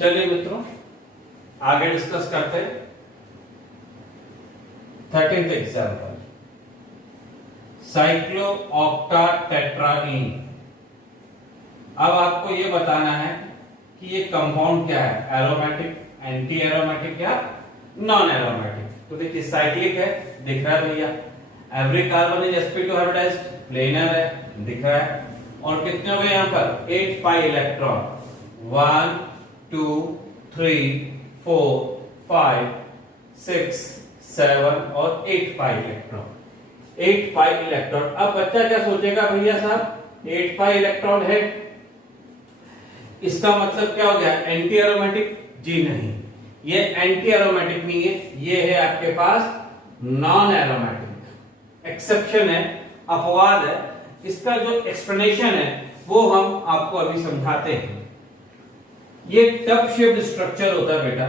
चलिए मित्रों आगे डिस्कस करते हैं 13th एग्जाम्पल साइक्लोऑक्टाटेट्राईन। अब आपको ये बताना है कि ये कंपाउंड क्या है, एरोमेटिक, एंटी एरोमेटिक या नॉन एरोमेटिक। तो देखिए साइक्लिक है, दिख रहा है भैया। Every carbon is sp2 hybridized, planar है, दिख रहा है। और कितने हो गए यहाँ पर 8 पाई इलेक्ट्रॉन, 1 2 3 4 5 6 7 और 8 पाई इलेक्ट्रॉन, 8 पाई इलेक्ट्रॉन। अब बच्चा क्या सोचेगा, भैया साहब 8 पाई इलेक्ट्रॉन है, इसका मतलब क्या हो गया, एंटी एरोमेटिक? जी नहीं, ये एंटी एरोमेटिक नहीं है, ये है आपके पास नॉन एरोमेटिक। एक्सेप्शन है, अपवाद है। इसका जो एक्सप्लेनेशन है वो हम आपको अभी समझाते हैं। ये टब शेप्ड स्ट्रक्चर होता है बेटा,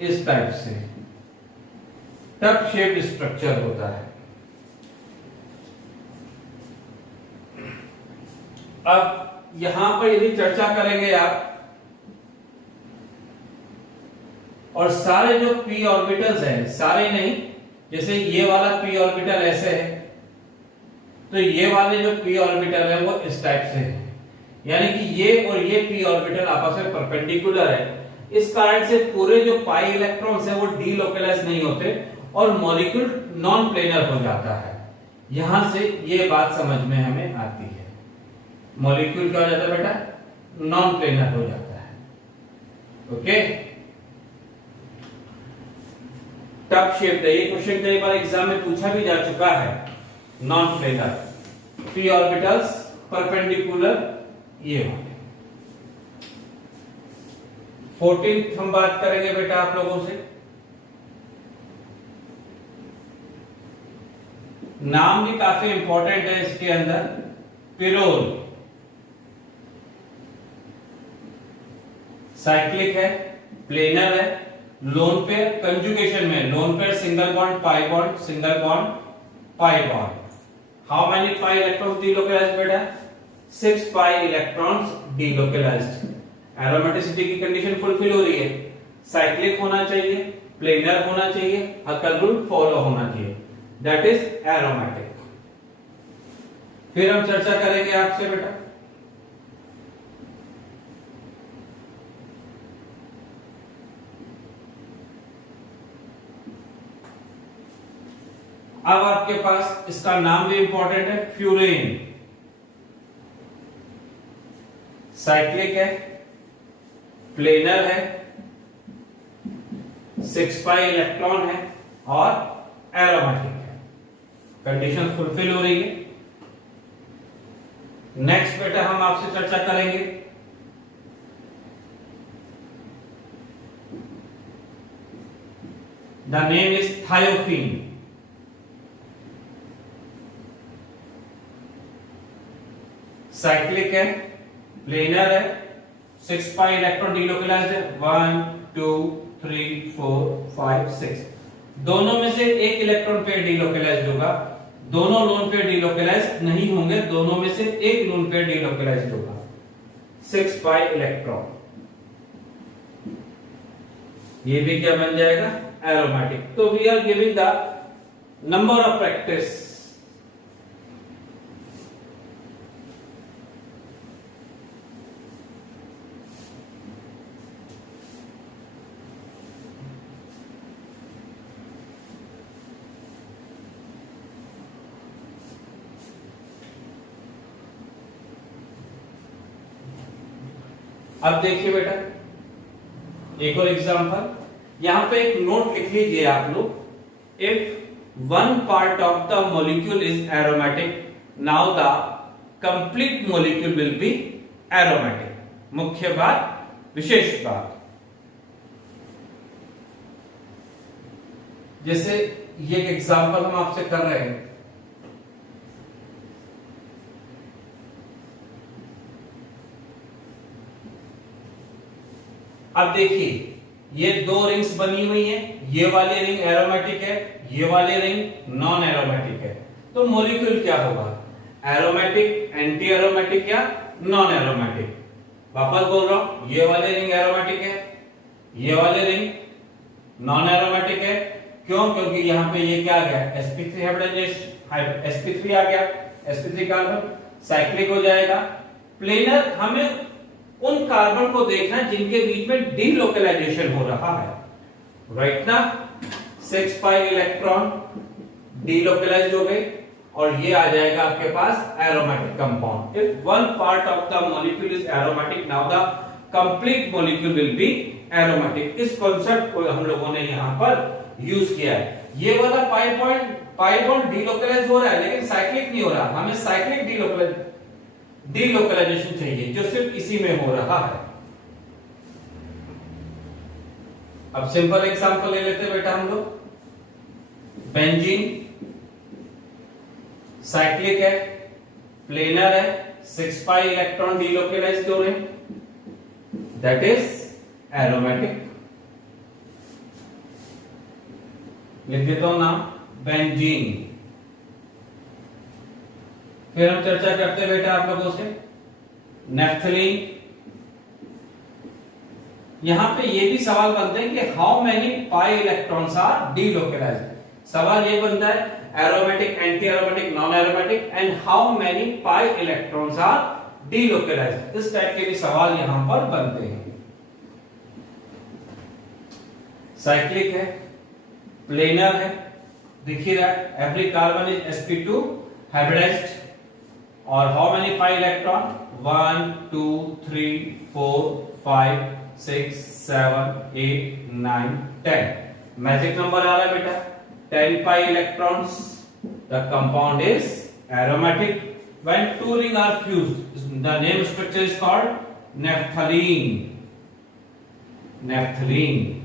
इस टाइप से टब शेप्ड स्ट्रक्चर होता है। अब यहां पर यदि चर्चा करेंगे आप, और सारे जो p ऑर्बिटल्स हैं, सारे नहीं, जैसे ये वाला p ऑर्बिटल ऐसे है, तो ये वाले जो p ऑर्बिटल है वो इस टाइप से है, यानी कि ये और ये p ऑर्बिटल आपस में परपेंडिकुलर है। इस कारण से पूरे जो पाई इलेक्ट्रॉन्स है वो डीलोकलाइज नहीं होते और मॉलिक्यूल नॉन प्लेनर हो जाता है। यहां से ये बात समझ में हमें आती है, मॉलिक्यूल क्या हो जाता है बेटा, नॉन प्लेनर हो जाता है। ओके, टब शेप है, ये क्वेश्चन कई बार एग्जाम में पूछा भी जा चुका है। Non planar p orbitals perpendicular, ये वाले। 14th हम बात करेंगे बेटा आप लोगों से। नाम भी काफी इंपॉर्टेंट है इसके अंदर, पिरोल। साइक्लिक है, प्लेनर है, लोन पेयर, कंजुगेशन में lone pair, single bond, pi bond, single bond, pi bond. How many pi electrons delocalised बेटा, 6 पाई इलेक्ट्रॉन्स डीलोकलाइज्ड। एरोमेटिसिटी की कंडीशन फुलफिल हो रही है, साइक्लिक होना चाहिए, प्लेनर होना चाहिए, हकल रूल फॉलो होना चाहिए, दैट इज एरोमेटिक। फिर हम चर्चा करेंगे आपसे बेटा अब आपके पास इसका नाम भी इंपॉर्टेंट है, फ्यूरेन। साइक्लिक है, प्लेनर है, 6 पाई इलेक्ट्रॉन है और एरोमेटिक है। कंडीशन फुलफिल हो रही है। नेक्स्ट बेटा हम आपसे चर्चा करेंगे the name is thiophene. Cyclic है, प्लेनर है, 6 पाई इलेक्ट्रॉन डीलोकलाइज्ड है, 1 2 3 4 5 6। दोनों में से एक इलेक्ट्रॉन पेयर डीलोकलाइज्ड होगा, दोनों लोन पेयर डीलोकलाइज्ड नहीं होंगे, दोनों में से एक लोन पेयर डीलोकलाइज्ड होगा। 6 पाई इलेक्ट्रॉन, ये भी क्या बन जाएगा, एरोमेटिक। तो we are giving the number of practice. अब देखिए बेटा एक और एग्जांपल, यहां पे एक नोट लिख लीजिए आप लोग। If one part of the molecule is aromatic, now the complete molecule will be aromatic. मुख्य बात, विशेष बात, जैसे ये एक एग्जांपल हम आपसे कर रहे हैं। अब देखिए ये दो रिंग्स बनी हुई हैं, ये वाली रिंग एरोमेटिक है, ये वाली रिंग नॉन एरोमेटिक है। तो मॉलिक्यूल क्या होगा, एरोमेटिक, एंटी एरोमेटिक या नॉन एरोमेटिक? वापस बोल रहा हूं, ये वाले रिंग एरोमेटिक है, ये वाले रिंग नॉन एरोमेटिक है। क्यों? क्योंकि यहाँ पे ये क्या आ गया, sp3 हाइब्रिडाइजेशन, sp3 आ गया, sp3 कार्बन साइक्लिक हो जाएगा। प्लेनर, हमें उन कार्बन को देखना जिनके बीच में डीलोकलाइजेशन हो रहा है, राइट ना। 6 पाई इलेक्ट्रॉन डीलोकलाइज्ड हो गए और ये आ जाएगा आपके पास aromatic compound. If one part of the molecule is aromatic, now the complete molecule will be aromatic. इस कॉन्सेप्ट को हम लोगों ने यहां पर यूज किया है। ये वाला पाई बॉन्ड डीलोकलाइज हो रहा है लेकिन साइक्लिक नहीं हो रहा, हमें साइक्लिक डीलोकलाइजेशन चाहिए जो सिर्फ इसी में हो रहा है। अब सिंपल एग्जांपल ले लेते हैं बेटा हम लोग। बेंजीन साइक्लिक है, प्लेनर है, 6 पाई इलेक्ट्रॉन डीलोकलाइज्ड हो रहे हैं, दैट इज एरोमेटिक। लिख देता हूं नाम, बेंजीन। फिर हम चर्चा करते हैं बेटा आप लोगों से नेफ्थलीन। यहां पे ये भी सवाल बनते हैं कि how many pi electrons are delocalized. सवाल ये बनता है aromatic, anti aromatic, non aromatic and how many pi electrons are delocalized. इस टाइप के भी सवाल यहां पर बनते हैं। साइक्लिक है, प्लेनर है, दिख ही रहा है, every carbon is sp2 hybridized. और how many pi electron, 1 2 3 4 5 6 7 8 9 10। Magic number आ रहा है बेटा, 10 pi electrons. The compound is aromatic. When two rings are fused, the name structure is called naphthalene. Naphthalene.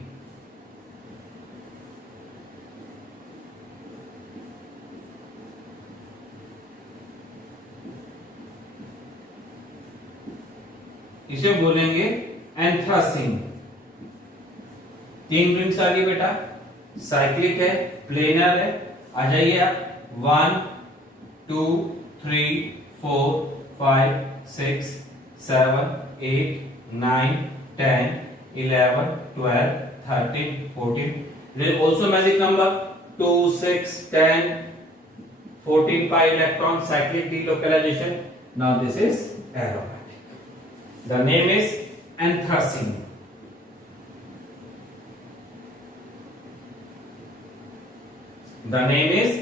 इसे बोलेंगे एंथ्रासीन। 3 रिंग्स आ गई बेटा, cyclic है, planar है। आ जाइए आप, 1 2 3 4 5 6 7 8 9 10 11 12 13 14। There is also magic number 2 6 10 14 pi electron cyclic delocalization. Now this is aromatic. The name is anthracene. The name is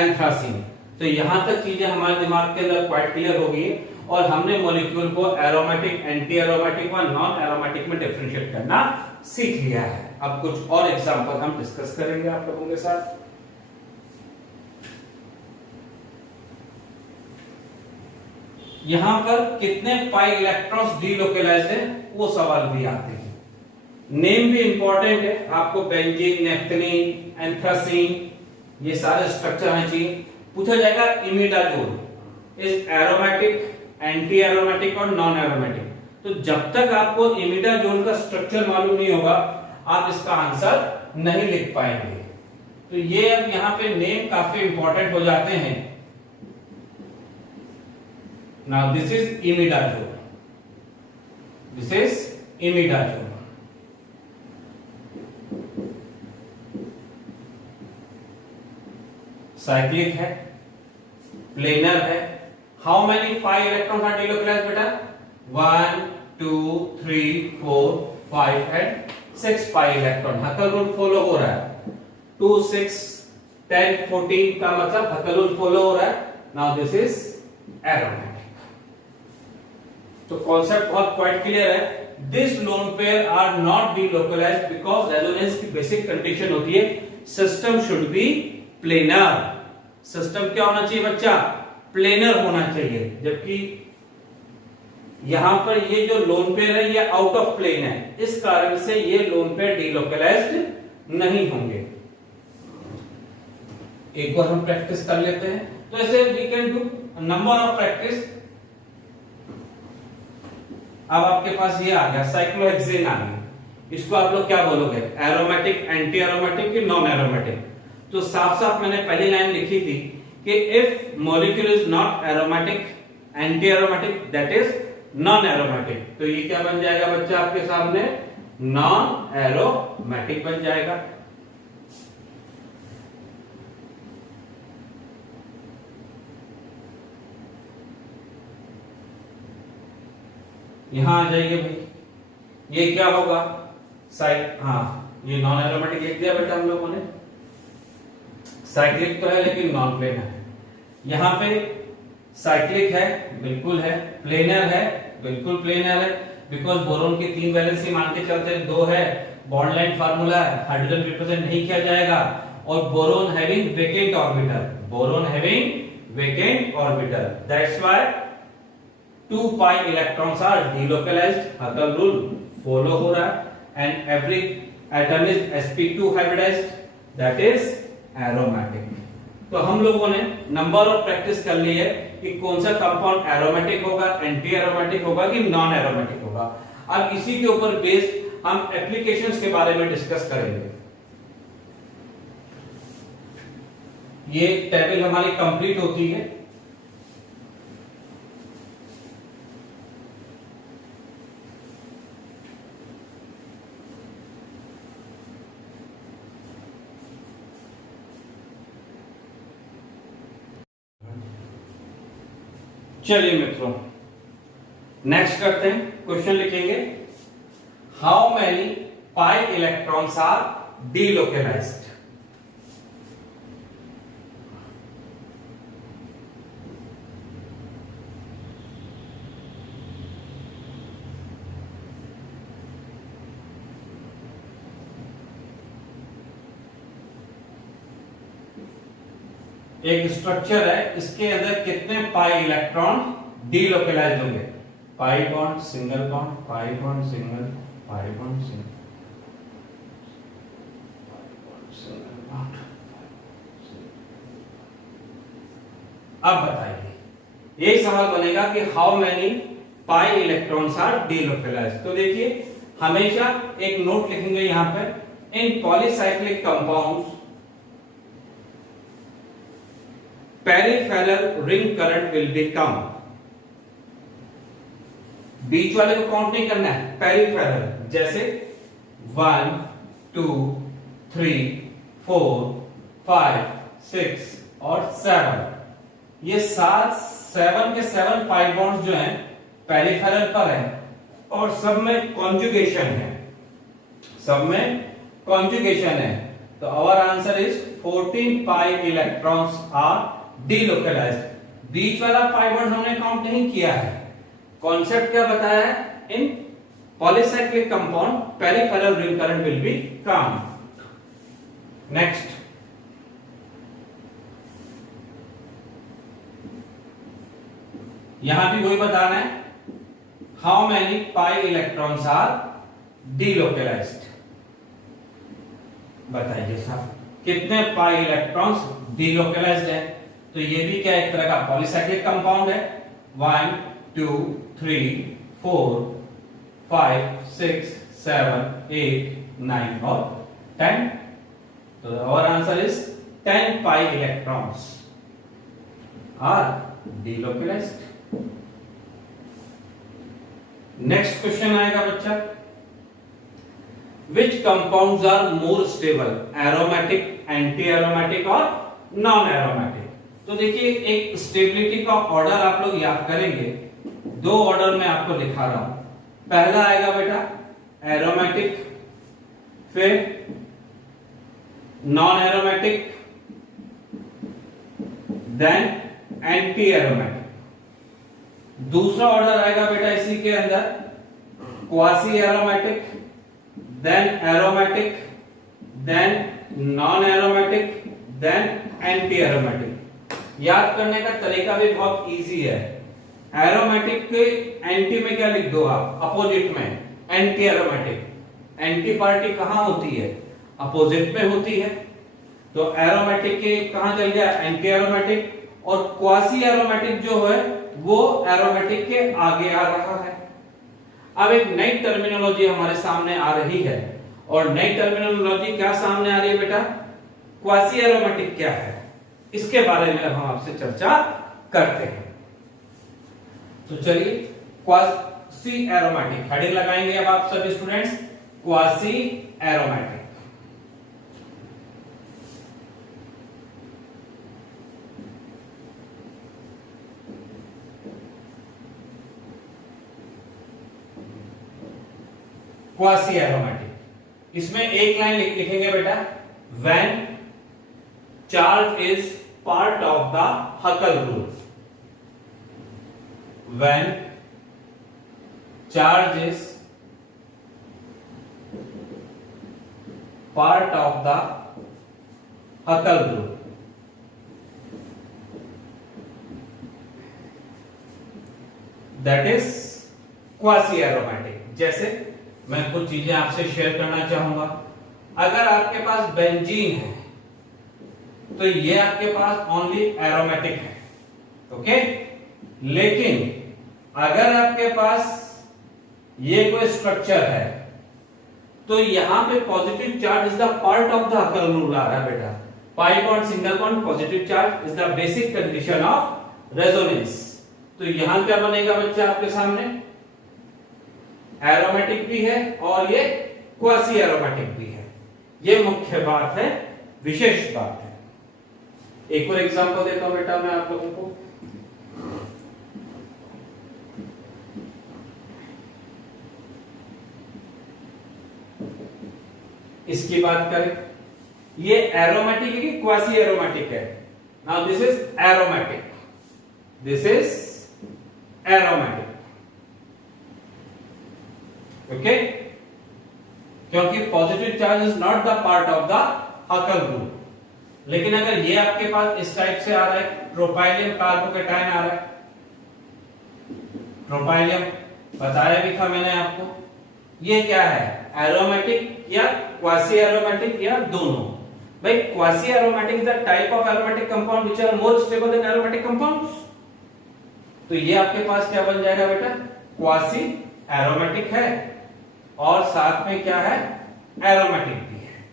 anthracene. तो यहां तक चीजें हमारे दिमाग के अंदर क्वाइट क्लियर हो गई और हमने मॉलिक्यूल को एरोमेटिक, एंटी एरोमेटिक व नॉन एरोमेटिक में डिफरेंशिएट करना सीख लिया है। अब कुछ और एग्जांपल हम डिस्कस करेंगे आप लोगों के साथ। यहां पर कितने पाई इलेक्ट्रॉन्स डीलोकलाइज्ड है वो सवाल भी आते हैं। नेम भी इंपॉर्टेंट है, आपको बेंजीन, नेफ्थलीन, एंथ्रासीन ये सारे स्ट्रक्चर हैं चाहिए। पूछा जाएगा imidazole is aromatic, anti aromatic और नॉन एरोमेटिक। तो जब तक आपको इमिडाजोल का स्ट्रक्चर मालूम नहीं होगा आप इसका आंसर नहीं लिख पाएंगे। तो ये अब यहाँ पे नेम काफी इंपॉर्टेंट हो जाते हैं। Now this is imidazole, this is imidazole. Cyclic है, प्लेनर है। How many pi electrons are delocalized बेटा, 1 2 3 4 5 and 6 pi electron. Huckel rule follow हो रहा है। 2 6 10 14 का मतलब हकल रूल फॉलो हो रहा है। Now this is aromatic. तो कॉन्सेप्ट बहुत क्वाइट क्लियर है। This lone pair are not delocalized because resonance की बेसिक कंडीशन होती है system should be planar. System क्या होना चाहिए बच्चा, प्लेनर होना चाहिए। जबकि यहां पर ये जो लोन पेयर है ये आउट ऑफ प्लेन है, इस कारण से ये लोन पेयर डीलोकलाइज्ड नहीं होंगे। एक बार हम प्रैक्टिस कर लेते हैं। तो ऐसे we can do number of practice. अब आपके पास ये आ गया साइक्लोहेक्सेन आ गया। इसको आप लोग क्या बोलोगे, एरोमेटिक, एंटी एरोमेटिक कि नॉन एरोमेटिक? तो साफ साफ मैंने पहली लाइन लिखी थी कि if molecule is not aromatic, anti aromatic, that is non aromatic. तो ये क्या बन जाएगा बच्चा आपके सामने, नॉन एरोमेटिक बन जाएगा। यहां आ जाइए भाई, ये क्या होगा, हाँ ये नॉन एरोमेटिक लिख दिया बेटा हम लोगों ने। साइक्लिक तो है लेकिन नॉन प्लेनर है। यहां पे साइक्लिक है, बिल्कुल है। प्लेनर है, बिल्कुल प्लेनर है, बिकॉज बोरोन की 3 वैलेंसी मान के चलते 2 है, बॉन्ड लाइन फार्मूला है, हाइड्रोजन रिप्रेजेंट नहीं किया जाएगा। और boron having vacant orbital, boron having vacant orbital, that's why 2 pi electrons are delocalized, हकल rule follow हो रहा है, and every atom is sp2 hybridized, that is aromatic। तो हम लोगों ने नंबर ऑफ प्रैक्टिस कर ली है कि कौन सा कंपाउंड एरोमेटिक होगा, एंटी एरोमेटिक होगा कि नॉन एरोमेटिक होगा। अब इसी के ऊपर बेस्ड हम एप्लीकेशंस के बारे में डिस्कस करेंगे। ये टेबल हमारी कंप्लीट होती है। चलिए मित्रों, नेक्स्ट करते हैं, क्वेश्चन लिखेंगे, how many pi electrons are delocalised. एक स्ट्रक्चर है, इसके अंदर कितने पाई इलेक्ट्रॉन डीलोकलाइज होंगे। Pi bond single bond, pi bond single, pi bond single, single bond. अब बताइए, यही सवाल बनेगा कि how many pi electrons are delocalise. तो देखिए, हमेशा एक नोट लिखेंगे यहां पर, in polycyclic compounds peripheral ring current will be come. बीच वाले को काउंट नहीं करना है, पेरिफेरल, जैसे 1 2 3 4 5 6 और 7। ये 7 के 7 पाई बॉन्ड्स जो हैं पेरिफेरल पर हैं और सब में कॉन्जुगेशन है, सब में कॉन्जुगेशन है। तो our answer is 14 pi electrons are delocalised. बीच वाला पाई बॉन्ड हमने काउंट नहीं किया है। कॉन्सेप्ट क्या बताया है, in polycyclic compound peripheral ring current will be come. Next, यहां भी वही बताना है, how many pi electrons are delocalised. बताइए साहब, कितने पाई इलेक्ट्रॉन्स डीलोकलाइज्ड है। तो ये भी क्या एक तरह का पॉलीसाइक्लिक कंपाउंड है। 1 2 3 4 5 6 7 8 9 और 10। तो our answer is 10 pi electrons are delocalised. Next question आएगा बच्चा, which compounds are more stable, aromatic, anti aromatic और नॉन एरोमेटिक। तो देखिए, एक स्टेबिलिटी का ऑर्डर आप लोग याद करेंगे, 2 ऑर्डर में आपको दिखा रहा हूं। पहला आएगा बेटा एरोमेटिक, फिर non aromatic, then anti aromatic. दूसरा ऑर्डर आएगा बेटा इसी के अंदर quasi aromatic, then aromatic, then non aromatic, then anti aromatic. याद करने का तरीका भी बहुत इजी है। एरोमेटिक के एंटी में क्या लिख दो आप, अपोजिट में एंटी एरोमेटिक। एंटी पार्टी कहां होती है, अपोजिट में होती है। तो एरोमेटिक के कहां चल गया, एंटी एरोमेटिक। और क्वासी एरोमेटिक जो है वो एरोमेटिक के आगे आ रहा है। अब एक नई टर्मिनोलॉजी हमारे सामने आ रही है, और नई टर्मिनोलॉजी क्या सामने आ रही है बेटा, क्वासी एरोमेटिक क्या है, इसके बारे में हम आपसे चर्चा करते हैं। तो चलिए, क्वासी एरोमेटिक, हेडिंग लगाएंगे अब आप सभी students, quasi aromatic. Quasi aromatic, इसमें एक लाइन लिखेंगे बेटा, when charge is part of the Huckel rule, when charge is part of the Huckel rule, that is quasi aromatic. जैसे मैं कुछ चीजें आपसे शेयर करना चाहूंगा, अगर आपके पास बेंजीन है तो ये आपके पास ओनली एरोमेटिक है, ओके। लेकिन अगर आपके पास ये कोई स्ट्रक्चर है तो यहां पे positive charge is the part of the Huckel rule आ रहा है बेटा, pi bond single bond positive charge is the basic condition of resonance. तो यहां क्या बनेगा बच्चा आपके सामने, एरोमेटिक भी है और ये क्वासी एरोमेटिक भी है। ये मुख्य बात है, विशेष बात है। एक और एग्जांपल देता हूं बेटा मैं आप लोगों को, इसकी बात करें, ये एरोमेटिक है कि क्वासी एरोमेटिक है? Now this is aromatic, this is aromatic, okay, क्योंकि positive charge is not the part of the Huckel rule. लेकिन अगर ये आपके पास इस टाइप से आ रहा है, ट्रोपाइलियम कार्बोकेटायन आ रहा है, ट्रोपाइलियम बताया भी था मैंने आपको, ये क्या है, एरोमेटिक या क्वासी एरोमेटिक या दोनों? भाई quasi aromatic the type of aromatic compound which are more stable than aromatic compounds. तो ये आपके पास क्या बन जाएगा बेटा, क्वासी एरोमेटिक है और साथ में क्या है, एरोमेटिक भी है।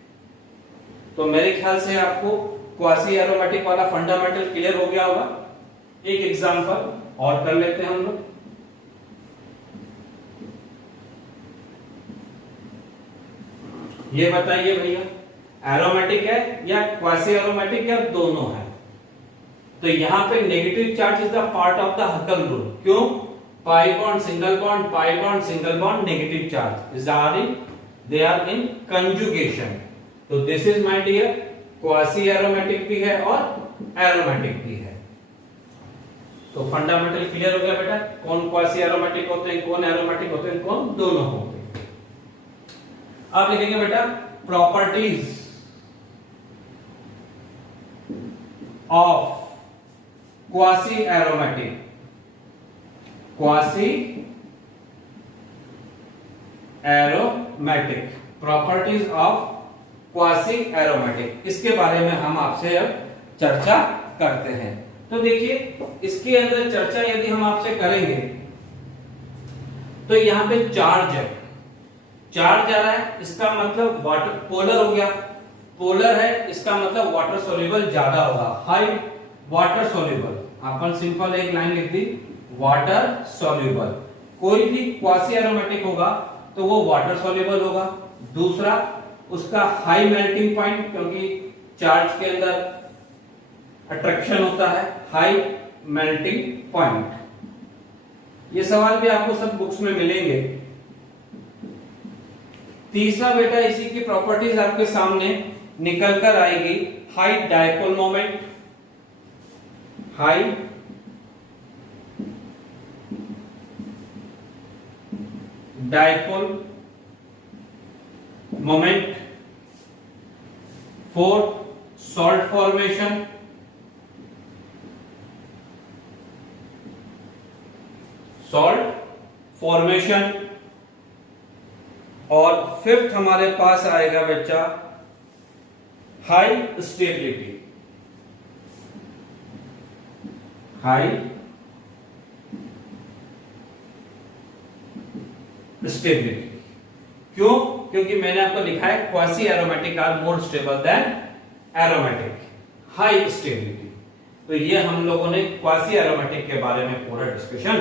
तो मेरे ख्याल से आपको क्वासी एरोमेटिक वाला फंडामेंटल क्लियर हो गया होगा। एक एग्जांपल और कर लेते हैं हम लोग। ये बताइए भैया, एरोमेटिक है या क्वासी एरोमेटिक या दोनों है? तो यहां पे negative charge is the part of the Huckel rule. क्यों? Pi bond single bond, pi bond single bond, negative charge is are in, they are in conjugation. तो this is my dear quasi aromatic भी है और aromatic भी है। तो fundamental clear हो गया बेटा, कौन क्वासी एरोमेटिक होते हैं, कौन एरोमेटिक होते हैं, कौन दोनों होते हैं। अब लिखेंगे बेटा properties of quasi aromatic, quasi aromatic, properties of quasi aromatic, इसके बारे में हम आपसे अब चर्चा करते हैं। तो देखिए इसके अंदर चर्चा यदि हम आपसे करेंगे तो यहां पे चार्ज है, चार्ज आ रहा है, इसका मतलब वाटर पोलर हो गया, पोलर है इसका मतलब वाटर सोल्यूबल ज्यादा होगा, हाई वाटर सोल्यूबल। अपन सिंपल एक लाइन लिख दी, वाटर सोल्यूबल। कोई भी क्वासी एरोमेटिक होगा तो वो वाटर सोल्यूबल होगा। दूसरा उसका हाई मेल्टिंग पॉइंट, क्योंकि चार्ज के अंदर अट्रैक्शन होता है, हाई मेल्टिंग पॉइंट। ये सवाल भी आपको सब बुक्स में मिलेंगे। तीसरा बेटा इसी की प्रॉपर्टीज आपके सामने निकल कर आएगी, high dipole moment, high dipole moment. Fourth salt formation, salt formation. और फिफ्थ हमारे पास आएगा बच्चा हाई स्टेबिलिटी, हाई स्टेबिलिटी। क्यों? क्योंकि मैंने आपको लिखा है quasi aromatic are more stable than aromatic, high stability. तो ये हम लोगों ने क्वासी एरोमेटिक के बारे में पूरा डिस्कशन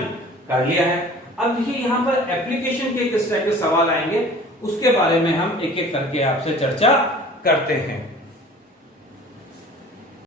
कर लिया है। अब देखिए यहाँ पर एप्लीकेशन के किस टाइप के सवाल आएंगे उसके बारे में हम एक एक करके आपसे चर्चा करते हैं।